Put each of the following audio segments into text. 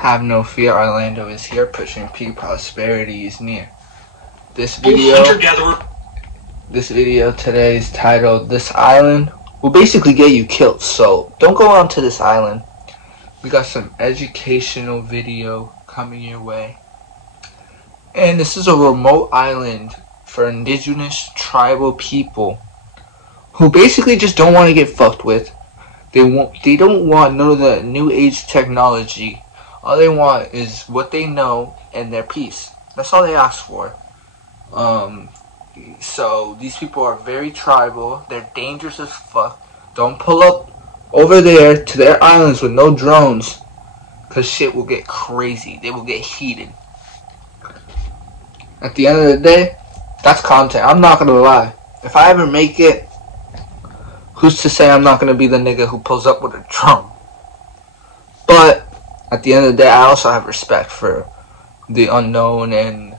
Have no fear, Orlando is here, pushing peak prosperity is near. This video today is titled, This Island Will Basically Get You Killed, so don't go onto this island. We got some educational video coming your way. And this is a remote island for indigenous tribal people who basically just don't want to get fucked with. They don't want none of the new age technology. All they want is what they know and their peace. That's all they ask for. So these people are very tribal. They're dangerous as fuck. Don't pull up over there to their islands with no drones, cause shit will get crazy. They will get heated. At the end of the day, that's content. I'm not gonna lie. If I ever make it, who's to say I'm not gonna be the nigga who pulls up with a drone? But at the end of the day, I also have respect for the unknown and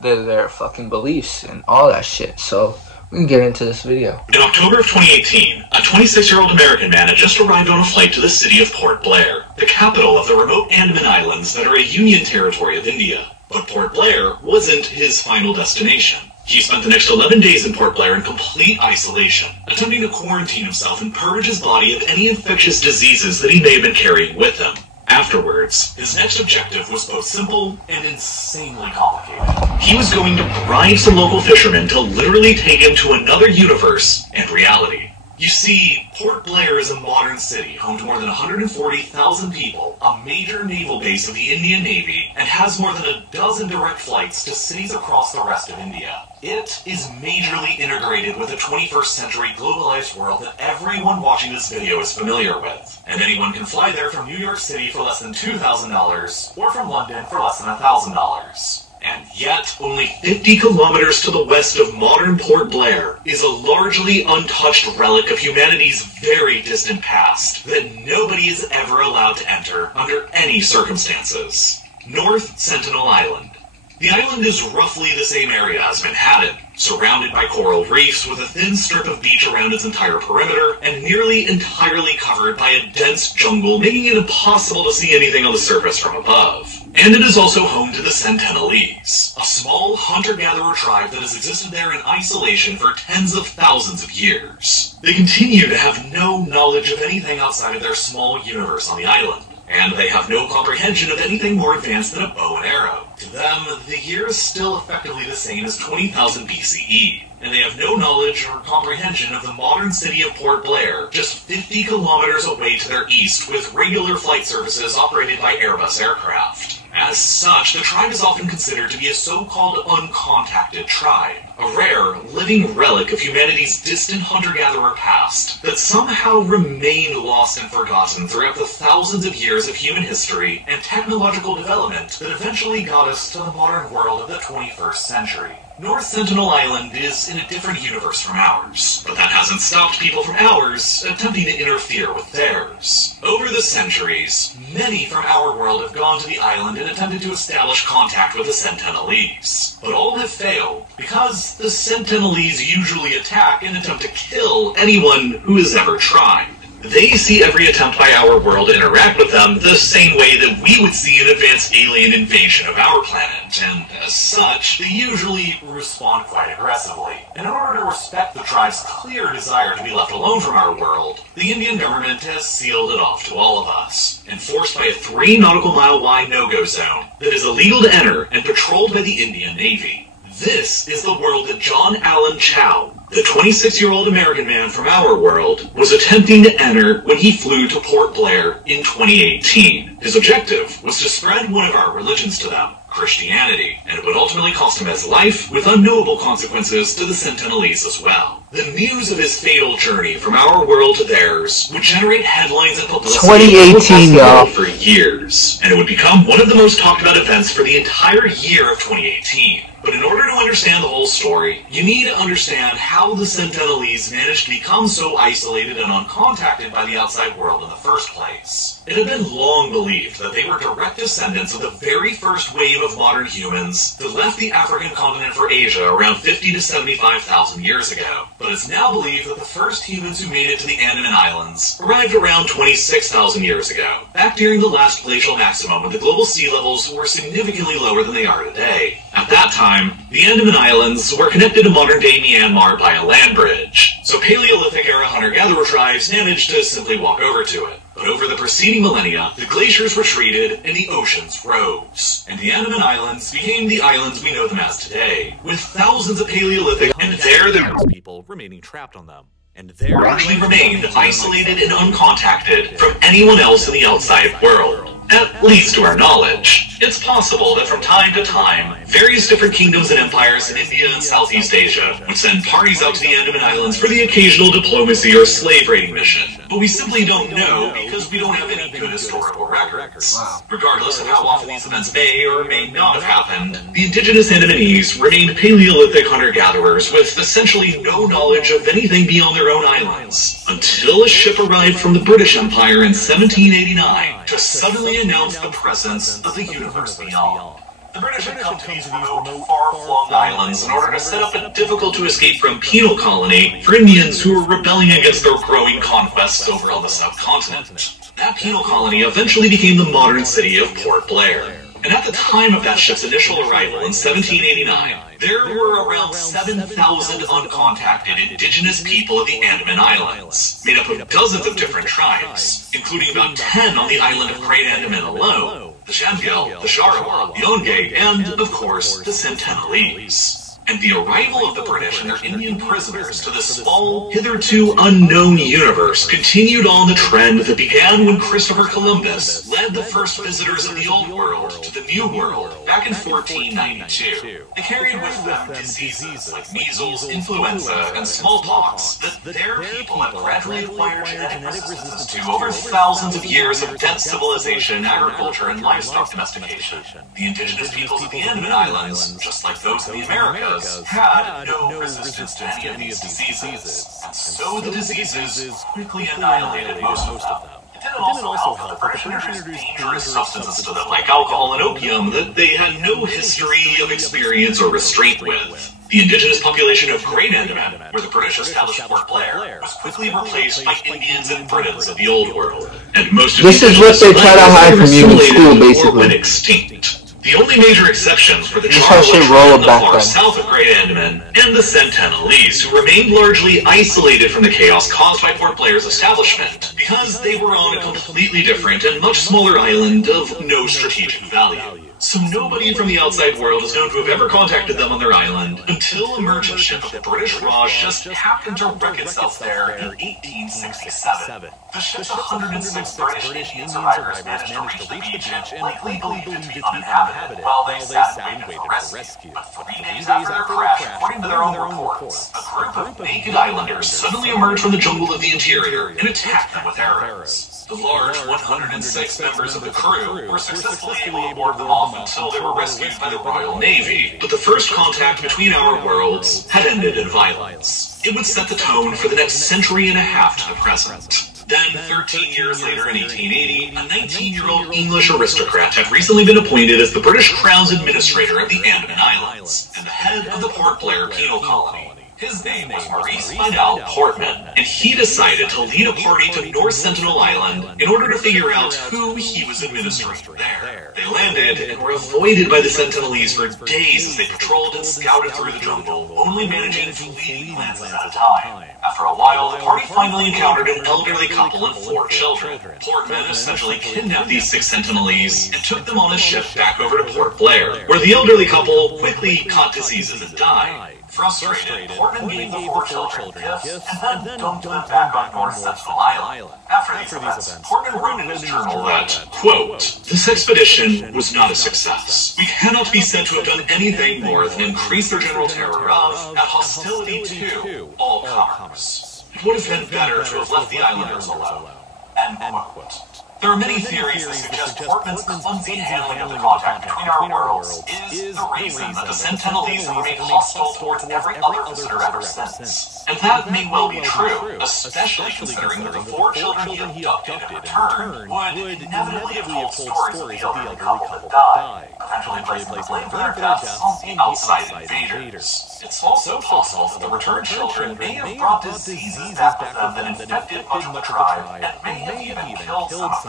their fucking beliefs and all that shit. So we can get into this video. In October of 2018, a 26-year-old American man had just arrived on a flight to the city of Port Blair, the capital of the remote Andaman Islands that are a Union territory of India. But Port Blair wasn't his final destination. He spent the next 11 days in Port Blair in complete isolation, attempting to quarantine himself and purge his body of any infectious diseases that he may have been carrying with him. Afterwards, his next objective was both simple and insanely complicated. He was going to bribe some local fishermen to literally take him to another universe and reality. You see, Port Blair is a modern city home to more than 140,000 people, a major naval base of the Indian Navy, and has more than a dozen direct flights to cities across the rest of India. It is majorly integrated with a 21st century globalized world that everyone watching this video is familiar with. And anyone can fly there from New York City for less than $2,000, or from London for less than $1,000. And yet, only 50 kilometers to the west of modern Port Blair is a largely untouched relic of humanity's very distant past that nobody is ever allowed to enter under any circumstances. North Sentinel Island. The island is roughly the same area as Manhattan, surrounded by coral reefs with a thin strip of beach around its entire perimeter, and nearly entirely covered by a dense jungle, making it impossible to see anything on the surface from above. And it is also home to the Sentinelese, a small hunter-gatherer tribe that has existed there in isolation for tens of thousands of years. They continue to have no knowledge of anything outside of their small universe on the island, and they have no comprehension of anything more advanced than a bow and arrow. To them, the year is still effectively the same as 20,000 BCE, and they have no knowledge or comprehension of the modern city of Port Blair, just 50 kilometers away to their east, with regular flight services operated by Airbus aircraft. As such, the tribe is often considered to be a so-called uncontacted tribe, a rare, living relic of humanity's distant hunter-gatherer past that somehow remained lost and forgotten throughout the thousands of years of human history and technological development that eventually got us to the modern world of the 21st century. North Sentinel Island is in a different universe from ours, but that hasn't stopped people from ours attempting to interfere with theirs. Over the centuries, many from our world have gone to the island and attempted to establish contact with the Sentinelese, but all have failed, because the Sentinelese usually attack and attempt to kill anyone who has ever tried. They see every attempt by our world to interact with them the same way that we would see an advanced alien invasion of our planet, and as such, they usually respond quite aggressively. In order to respect the tribe's clear desire to be left alone from our world, the Indian government has sealed it off to all of us, enforced by a 3 nautical mile wide no-go zone that is illegal to enter and patrolled by the Indian Navy. This is the world that John Allen Chau, the 26-year-old American man from our world, was attempting to enter when he flew to Port Blair in 2018. His objective was to spread one of our religions to them, Christianity, and it would ultimately cost him his life, with unknowable consequences to the Sentinelese as well. The news of his fatal journey from our world to theirs would generate headlines and publicity 2018, y'all, for years, and it would become one of the most talked about events for the entire year of 2018. But in order to understand the whole story, you need to understand how the Sentinelese managed to become so isolated and uncontacted by the outside world in the first place. It had been long believed that they were direct descendants of the very first wave of modern humans that left the African continent for Asia around 50 to 75,000 years ago. But it's now believed that the first humans who made it to the Andaman Islands arrived around 26,000 years ago, back during the last glacial maximum when the global sea levels were significantly lower than they are today. At that time, the Andaman Islands were connected to modern-day Myanmar by a land bridge, so Paleolithic-era hunter-gatherer tribes managed to simply walk over to it. But over the preceding millennia, the glaciers retreated and the oceans rose, and the Andaman Islands became the islands we know them as today, with thousands of Paleolithic and there people remaining trapped on them. And there largely remained isolated and uncontacted from anyone else in the outside world. At least to our knowledge. It's possible that from time to time, various different kingdoms and empires in India and Southeast Asia would send parties out to the Andaman Islands for the occasional diplomacy or slave raiding mission. But we simply don't know because we don't have any good historical records. Wow. Regardless of how often these events may or may not have happened, the indigenous Andamanese remained Paleolithic hunter-gatherers with essentially no knowledge of anything beyond their own islands, until a ship arrived from the British Empire in 1789 to suddenly announced the presence of the universe beyond. The British had come to these remote, far-flung islands in order to set up a difficult-to-escape-from penal colony for Indians who were rebelling against their growing conquests over on the subcontinent. That penal colony eventually became the modern city of Port Blair. And at the time of that ship's initial arrival in 1789, there were around 7,000 uncontacted indigenous people of the Andaman Islands, made up of dozens of different tribes, including about 10 on the island of Great Andaman alone, the Shangyel, the Sharawa, the Onge, and, of course, the Sentinelese. And the arrival of the British and their Indian prisoners to this small, hitherto unknown universe continued on the trend that began when Christopher Columbus led the first visitors of the Old World to the New World back in 1492. They carried with them diseases like measles, influenza, and smallpox that their people had gradually acquired genetic resistance to over thousands of years of dense civilization, agriculture, and livestock domestication. The indigenous peoples of the Andaman Islands, just like those in the Americas, had no resistance to any of these diseases, and so the diseases quickly annihilated most of them. It didn't also help that the British introduced dangerous substances to them, like alcohol and opium, that they had no history of experience or restraint with. The indigenous population of Great Andaman, where the British established Port Blair, was quickly replaced by Indians and Britons of the Old World, and most of This is what they try to hide from you in school, or basically. went extinct. The only major exceptions were the This is how shit Charlotte rolled on the back far then. south of Great Andaman and the Sentinelese, who remained largely isolated from the chaos caused by Port Blair's establishment, because they were on a completely different and much smaller island of no strategic value. So nobody from the outside world is known to have ever contacted them on their island until a merchant ship of the British Raj just happened to wreck itself there in 1867. The ship's 106 British Indian survivors managed to reach the beach and likely believed it to be uninhabited while they sat and waited for rescue. But 3 days after their crash, according to their own reports, a group of naked islanders suddenly emerged from the jungle of the interior and attacked them with arrows. The large 106 members of the crew were successfully able to ward them off until they were rescued by the Royal Navy, but the first contact between our worlds had ended in violence. It would set the tone for the next century and a half to the present. Then, 13 years later in 1880, a 19-year-old English aristocrat had recently been appointed as the British Crown's administrator of the Andaman Islands, and the head of the Port Blair penal colony. His name was Maurice Vidal Portman, and he decided to lead a party to North Sentinel Island in order to figure out who he was administering there. They landed and were avoided by the Sentinelese for days as they patrolled and scouted through the jungle, only managing fleeting glances at a time. After a while, the party finally encountered an elderly couple and 4 children. Portman essentially kidnapped these 6 Sentinelese and took them on a ship back over to Port Blair, where the elderly couple quickly caught diseases and died. Frustrated, Portman gave the 4 children gifts and then dumped them back on North Sentinel Island. After these events, Portman wrote in his journal that, quote, "This expedition was not a success. We cannot be said to have done anything more than increase their general terror of, and hostility to, all comers. It would have been better to have left the islanders alone." End quote. There are many theories that suggest Portman's clumsy handling of the contact between our worlds is the reason that the Sentinelese have remained hostile towards every other visitor ever since. And that may well be true, especially considering that the 4 children he abducted and returned would inevitably have told stories of the elderly couple that died, eventually placing the blame for their deaths on the outside invaders. It's also possible that the returned children may have brought diseases back with them that infected much of the tribe, and may have even killed some of them.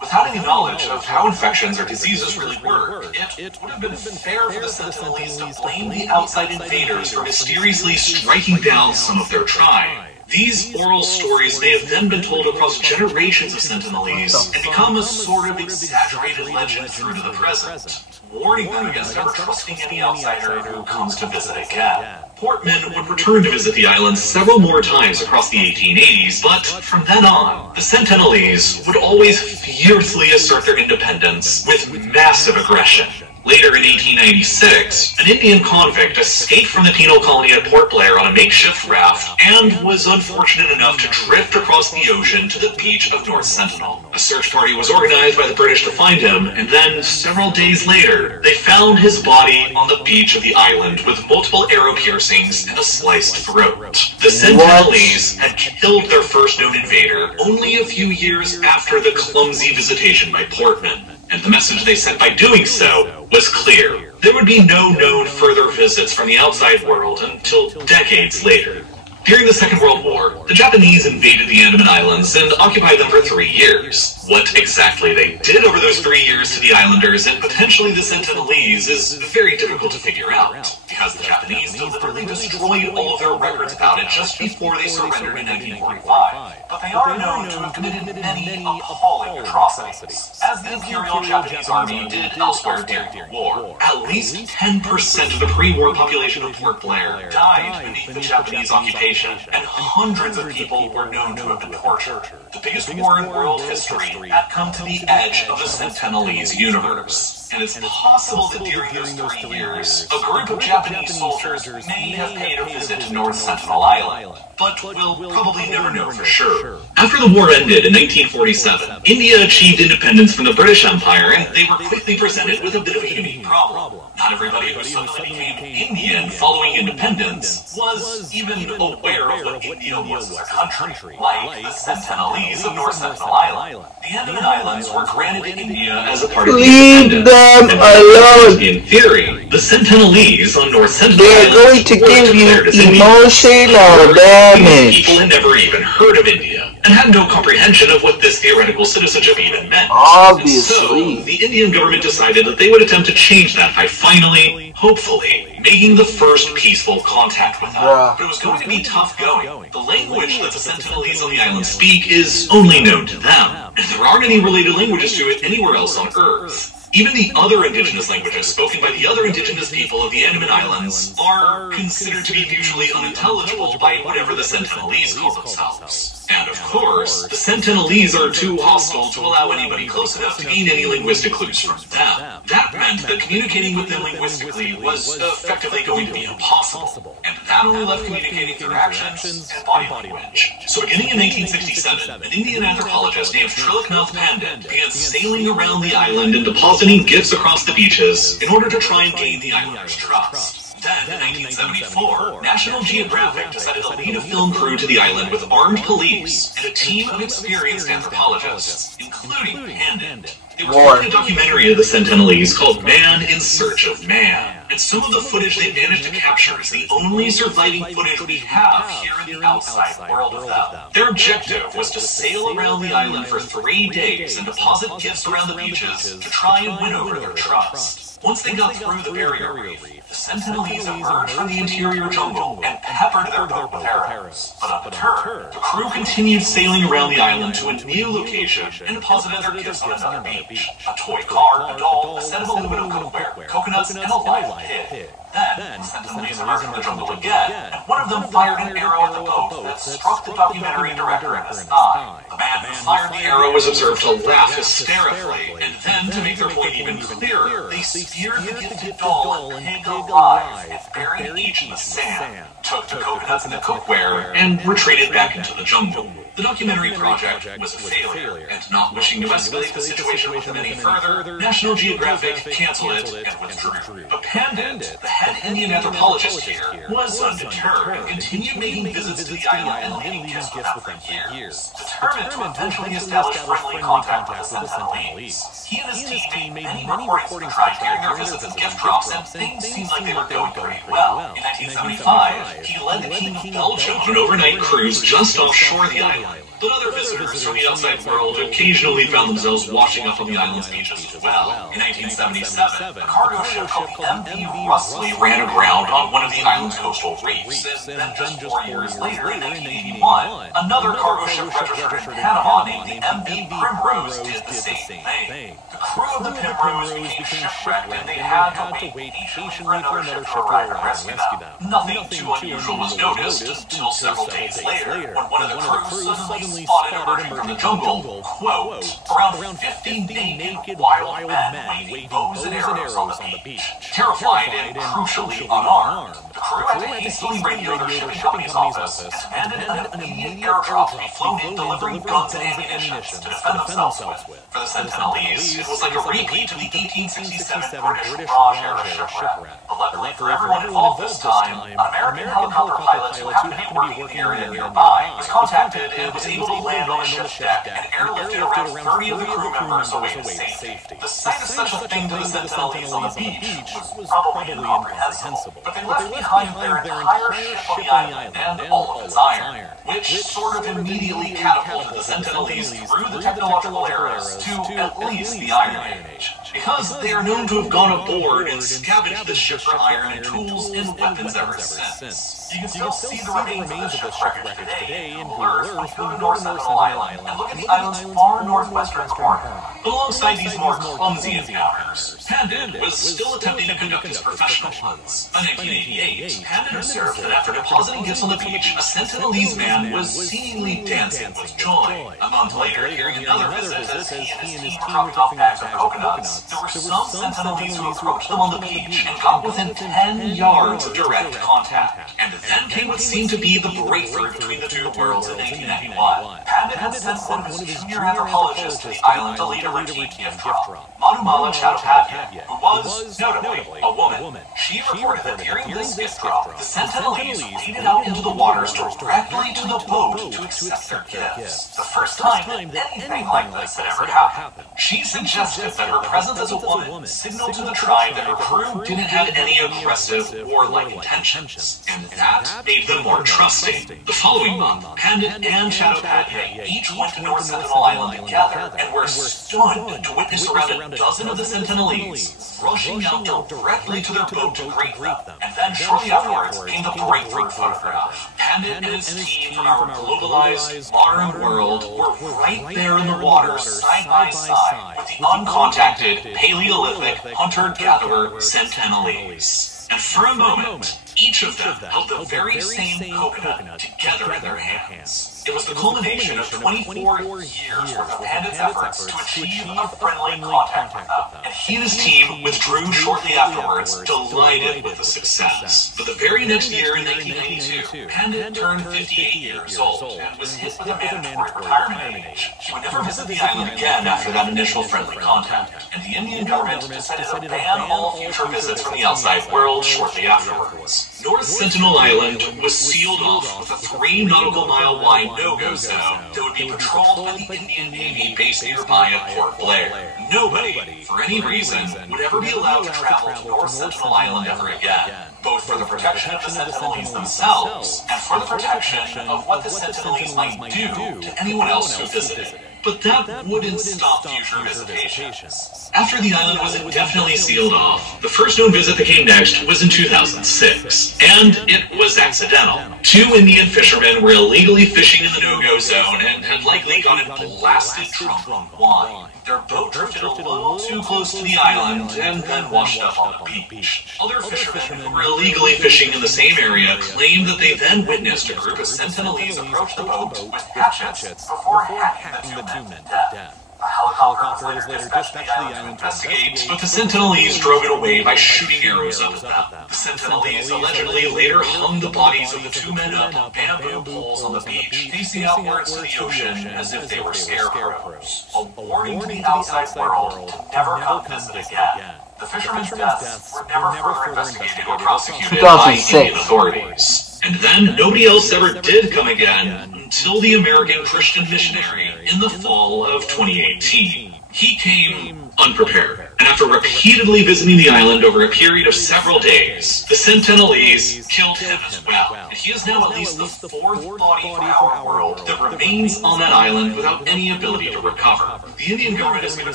Without any knowledge of how infections or diseases really work, it would have been fair for the Sentinelese to blame the outside invaders for mysteriously striking down some of their tribe. These oral stories may have then been told across generations of Sentinelese and become a sort of exaggerated legend through to the present, warning them against ever trusting any outsider who comes to visit again. Portman would return to visit the island several more times across the 1880s, but from then on, the Sentinelese would always fiercely assert their independence with massive aggression. Later in 1896, an Indian convict escaped from the penal colony at Port Blair on a makeshift raft and was unfortunate enough to drift across the ocean to the beach of North Sentinel. A search party was organized by the British to find him, and then, several days later, they found his body on the beach of the island with multiple arrow piercings and a sliced throat. The Sentinelese had killed their first known invader only a few years after the clumsy visitation by Portman. And the message they sent by doing so was clear. There would be no known further visits from the outside world until decades later. During the Second World War, the Japanese invaded the Andaman Islands and occupied them for 3 years. What exactly they did over those 3 years to the islanders and potentially the Sentinelese is very difficult to figure out, because the Japanese deliberately destroyed all of their records about it just before they surrendered in 1945. But they are known to have committed many appalling atrocities, as the Imperial Japanese Army did elsewhere during the war. At least 10% of the pre-war population of Port Blair died beneath the Japanese occupation, and hundreds of people were known to have been tortured. The biggest war in world history had come to the edge of the Sentinelese universe. And it's possible that during those 3 years, a group of Japanese soldiers may have paid a visit to North Sentinel Island, but we'll probably never know for sure. After the war ended in 1947, India achieved independence from the British Empire, and they were quickly presented with a bit of a unique problem. Not everybody who suddenly became Indian following independence was even aware of what India was as a country, like the Sentinelese of North Sentinel Island. The Andaman Islands were granted to India as a part of the independence. Them alone. In theory, the Sentinelese on North Sentinel They're going to give you emotional damage. People had never even heard of India, and had no comprehension of what this theoretical citizenship even meant. Obviously. So, the Indian government decided that they would attempt to change that by finally, hopefully, making the first peaceful contact with them. But it was going to be tough going. The language that the Sentinelese on the island speak is only known to them, and there aren't any related languages to it anywhere else on Earth. Even the other indigenous languages spoken by the other indigenous people of the Andaman Islands are considered to be mutually unintelligible by whatever the Sentinelese call themselves. And of course, the Sentinelese are too hostile to allow anybody close enough to gain any linguistic clues from them. That meant that communicating with them linguistically was effectively going to be impossible. And that only left communicating through actions and body language. So beginning in 1967, an Indian anthropologist named Triloknath Pandit began sailing around the island and depositing gifts across the beaches in order to try and gain the islanders' trust. Then, in 1974, National Geographic decided to lead a film crew to the island with armed police and a team of experienced anthropologists, including Pandit. They were filming a documentary of the Sentinelese called Man in Search of Man, and some of the footage they managed to capture is the only surviving footage we have here in the outside world of them. Their objective was to sail around the island for 3 days and deposit gifts around the beaches to try and win over their trust. Once they got through the barrier reef, the Sentinelese emerged from the interior jungle and peppered their boat with arrows. But undeterred, the crew continued sailing around the island to a new location and deposited their gifts on another beach. A toy car, a doll, a set of aluminum cookware, coconuts, and a live pig. Then, the Sentinelese emerged from the jungle again, and one of them fired an arrow at the boat that struck the documentary director in his thigh. The man who fired the arrow was observed to laugh hysterically, and then, to make their point even clearer, they speared the gifted doll and pig alive and buried each in the sand, took the coconuts and the cookware, and retreated back into the jungle. The documentary project was a failure, and not wishing to escalate the situation with them any further, National Geographic canceled it and withdrew. But Pandit, the head Indian anthropologist here, was undeterred and continued making visits to the island and leaving gifts with them for years, determined to eventually establish friendly contact with the Sentinelese. He and his team made many recordings to track during their visits and gift drops, and things seemed like they were going pretty well. In 1975, he led the King of Belgium on an overnight cruise just offshore the island. But other visitors from the outside world occasionally found themselves washing up on the island's beaches as well. In 1977, a cargo ship called the MV Rusley ran aground on one of the island's coastal reefs, and then just 4 years later, in 1981, another cargo ship registered in Panama named the MV Primrose did the same thing. The crew of the Primrose became shipwrecked, and they had to wait patiently for another ship to arrive and rescue them. Nothing too unusual was noticed until several days later, when one of the crew suddenly spotted emerging from the jungle, quote, around 50 naked wild men waving bows and arrows on the beach. Terrified and crucially unarmed, the crew had to hastily radio their shipping company's office and demanded an immediate airdrop to be flown in delivering guns and ammunition to defend themselves with. For the Sentinelese, it was like a repeat of the 1867 British Raj era shipwreck. But luckily for everyone involved this time, an American helicopter pilot who happened to be working in the area nearby was contacted and was able to land on the ship's deck and airlifted around 30 of the crew members away to safety. The sight of such a thing to the Sentinelese on the beach was probably incomprehensible, but they left behind their entire ship on the island and all of its iron, which sort of immediately catapulted the Sentinelese through the technological eras to at least the Iron Age. Because they are known to have gone aboard and scavenged the ship for iron and tools and weapons ever since. You can still see the remains of the shipwreckage today in Google Earth when you go to North Sentinel Island and look at the island's far northwestern corner. Alongside these more clumsy encounters, Pandit was still attempting to conduct his professional hunts. By 1988, Pandit observed that after depositing gifts on the beach, a Sentinelese man was seemingly dancing with joy. A month later, hearing another visit as he and his team were dropping off bags of coconuts, there were some Sentinelese who approached them on the beach and got within 10 yards of direct contact. And then came what seemed to be the breakthrough between the two worlds in 1991. Pandit had sent one of his junior anthropologists to the island to lead a routine gift drop. Manumala Chattopadhyay, who was, notably, a woman. She reported that during this gift drop, the Sentinelese waded out into the waters directly to the boat to accept their gifts. The first time that anything like this had ever happened. She suggested that her presence as a woman signaled to the tribe that her crew didn't have any aggressive, warlike intentions, and that made them more trusting. The following month, Pandit and Chattopadhyay each went to North Sentinel Island together and were stunned to witness around a dozen of the Sentinelese rushing out directly to their boat to greet them. And then shortly afterwards came the breakthrough photograph. Pandit and his team from our globalized, modern world were right there in the water side by side with the uncontacted, Paleolithic, hunter-gatherer Sentinelese. And for a moment, each of them held the very same coconut together in their hands. It was the culmination of 24 years worth of Pandit's efforts to achieve a friendly contact with them. And he and his team withdrew shortly afterwards, delighted with the success. But the very next year, in 1992, Pandit turned 58 years old and was hit with a mandatory retirement age. He would never visit the island again after that initial friendly contact, and the Indian government decided to ban all future visits from the outside world shortly afterwards. North Sentinel Island was sealed off with a 3 nautical mile wide no-go zone that would be patrolled by the Indian Navy based nearby at Port Blair. Nobody, for any reason, would ever be allowed to travel to North Sentinel Island ever again, both for the protection of the Sentinelese themselves and for the protection of what the Sentinelese might do to anyone else who visited. But that wouldn't stop future visitations. After the island was indefinitely sealed off, the first known visit that came next was in 2006, and it was accidental. 2 Indian fishermen were illegally fishing in the no-go zone and had likely gone and blasted drunk on wine. Their boat drifted a little too close to the island and then washed up on the beach. Other fishermen who were illegally fishing in the same area claimed that they then witnessed a group of Sentinelese approach the boat with hatchets before hacking the 2 men to death. A helicopter was later dispatched to the island to investigate, but the Sentinelese drove it away by shooting arrows up at them. The Sentinelese allegedly later hung the bodies of the two men up on bamboo poles on the beach, facing outwards to the ocean as if they were scarecrows. A warning to the outside world to never come visit again. The fishermen's deaths were never further investigated or prosecuted by Indian authorities. And then nobody else ever did come again until the American Christian missionary in the fall of 2018. He came unprepared, and after repeatedly visiting the island over a period of several days, the Sentinelese killed him as well. And he is now at least the fourth body from our world that remains on that island without any ability to recover. The Indian government has given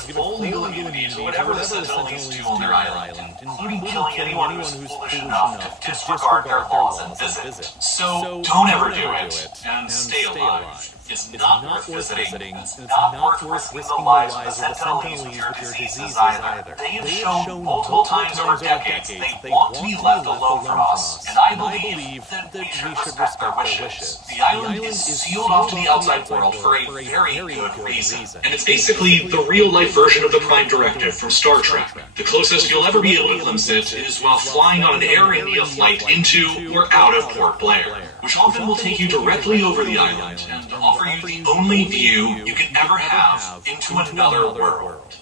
full legal immunity to whatever the Sentinelese do on their island, including killing anyone who's foolish enough to disregard their laws and visit. So don't ever do it, and stay alive. It's not worth visiting. It's not worth risking the lives of the Sentinelese with your diseases either. They have shown multiple times over decades they want to be left alone from us, and I believe that we should respect their wishes. The island is sealed off to the outside world for a very good reason, and it's basically the real-life version of the Prime Directive from Star Trek. The closest you'll ever be able to glimpse it is while flying on an Air India flight into or out of Port Blair, which often will take you directly over the island and offer you the only view you can ever have into another world.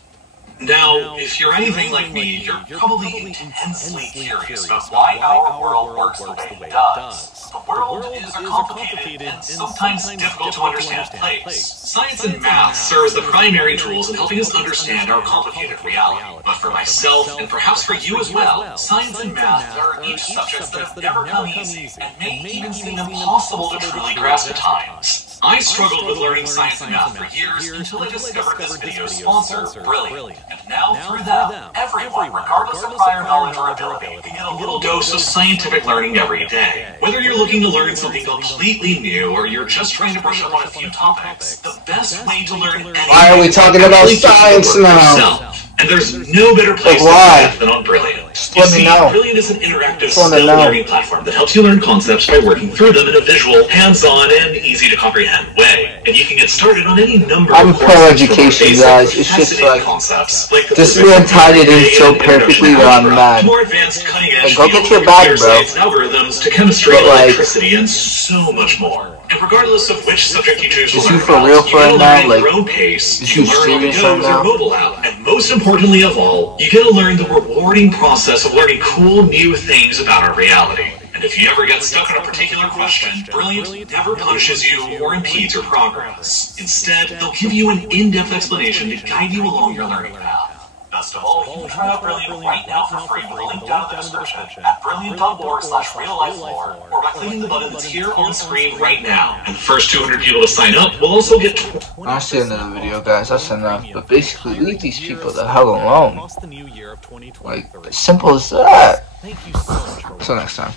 Now, if you're anything like me, you're probably intensely curious about why our world works the way it does. The world is a complicated and sometimes difficult to understand place. Science and math serve as the primary tools in helping us understand our complicated reality. But for myself, and perhaps for you as well, science and math are each subjects that have never come easy, and may even seem impossible to truly grasp at times. I struggled with learning science and math for years until I discovered this video's sponsor, Brilliant. And now, through them, everyone, regardless of prior knowledge or ability, can get a little dose of scientific learning every day. Whether you're looking to learn something completely new or you're just trying to brush up on a few topics, the best way to learn anything... Why are we talking about science now? And there's no better place to learn than on Brilliant. You see, Brilliant is an interactive skill-learning platform that helps you learn concepts by working through them in a visual, hands-on, and easy-to-comprehend way. And you can get started on any number of courses. I'm pro-education, guys. It's just like, this man tied it in so perfectly that I'm mad. More advanced, cutting-edge, go get your bag, bro. Algorithms to chemistry, electricity, and so much more. And regardless of which subject you choose to learn, you for real for it now? Like, your own pace, is you serious right now? Mobile app, and most importantly of all, you get to learn the rewarding process of learning cool new things about our reality. And if you ever get stuck on a particular question, Brilliant never punishes you or impedes your progress. Instead, they'll give you an in-depth explanation to guide you along your learning path. Best of all, you can try out Brilliant right now for free with a link down in the description at brilliant.org/real-life-lore, or by clicking the button that's here on screen right now. And the first 200 people to sign up will also get... I'll see another video, guys. That's enough. But basically, leave these people the hell alone. Like, as simple as that. Until next time.